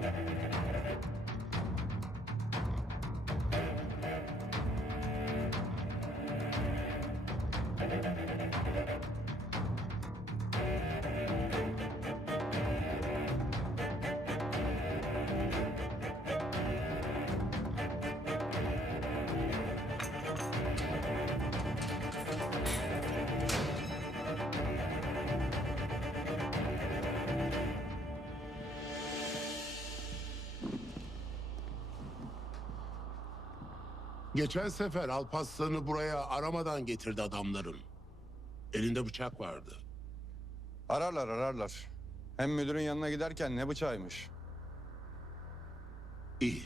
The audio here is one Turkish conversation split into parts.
Thank you. Geçen sefer Alparslan'ı buraya aramadan getirdi adamların. Elinde bıçak vardı. Ararlar ararlar. Hem müdürün yanına giderken ne bıçağıymış. İyi.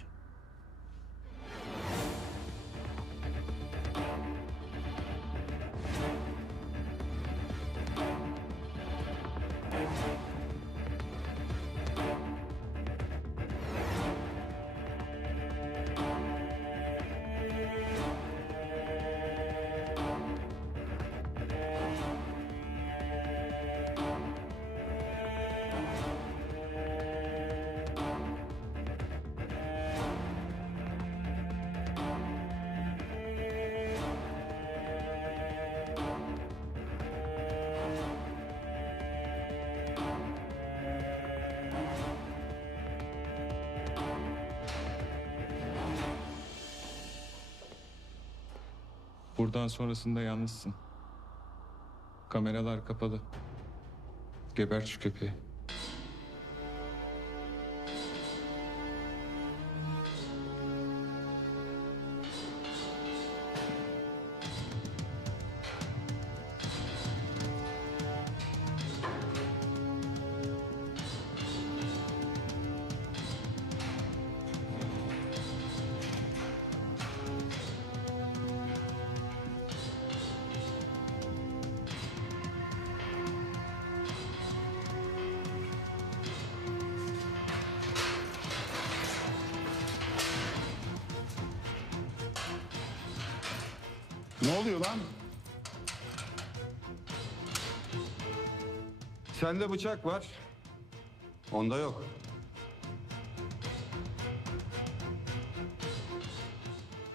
Buradan sonrasında yalnızsın. Kameralar kapalı. Gebert şu köpeği. Ne oluyor lan? Sende bıçak var. Onda yok.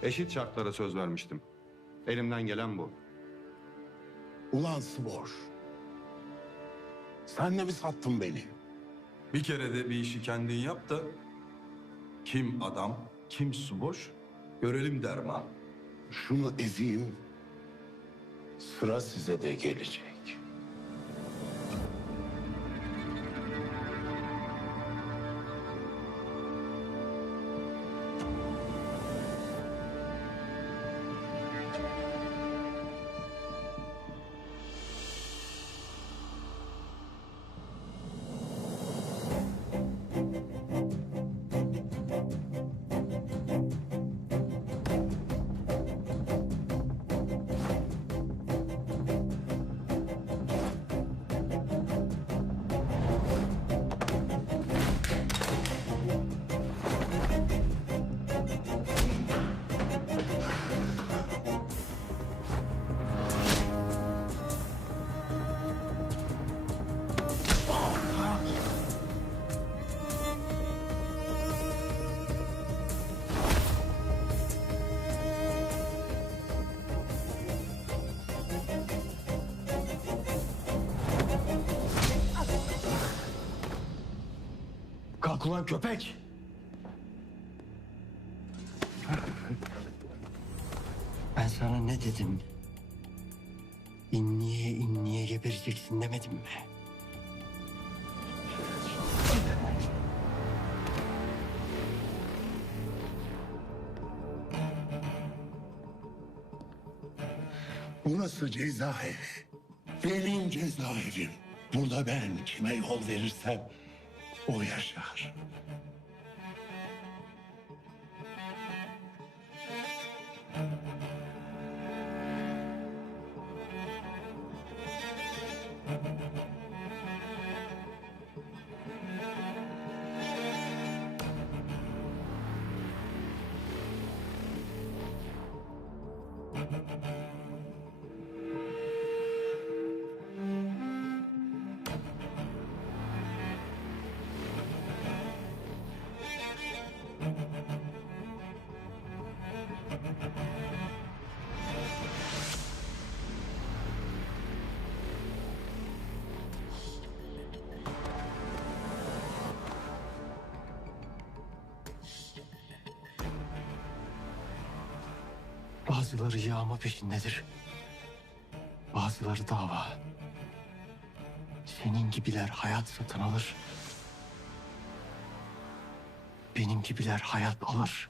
Eşit şartlara söz vermiştim. Elimden gelen bu. Ulan Spor. Sen de mi sattın beni? Bir kere de bir işi kendin yap da kim adam, kim su boş görelim derman. Şunu ezeyim. Sıra size de gelecek. Kalk ulan köpek. Ben sana ne dedim? İnniye inniye gebereceksin demedim mi? Burası cezaevi. Benim cezaevim. Burada ben kime yol verirsem o yaşar. Bazıları yağma peşindedir. Bazıları dava. Senin gibiler hayat satın alır. Benim gibiler hayat alır.